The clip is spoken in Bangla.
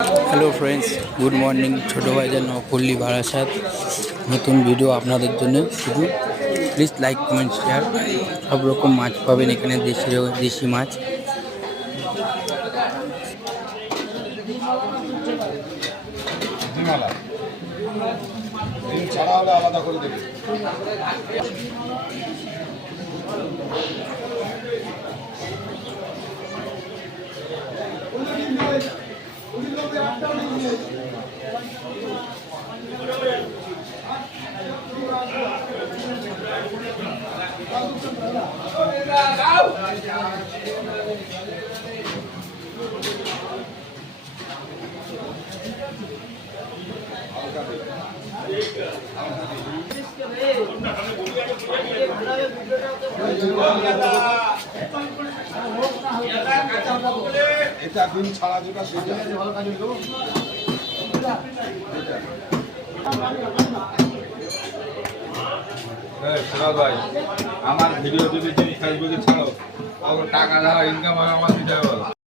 Hello friends, good morning. ছোটো ভাইজান নকল্লি বারাসাত নতুন ভিডিও আপনাদের জন্য। শুধু প্লিজ লাইক কমেন্ট শেয়ার। সব রকম মাছ পাবেন এখানে, দেশি মাছ। ছাড়া হলে আলাদা করে দেবে। এটা দিন ছাড়া যেটা সেটা ভাই, আমার ভিডিও যদি তুমি ফেসবুকে ছাড়ো, টাকা দেওয়া ইনকাম হয় আমার দিতে হবে।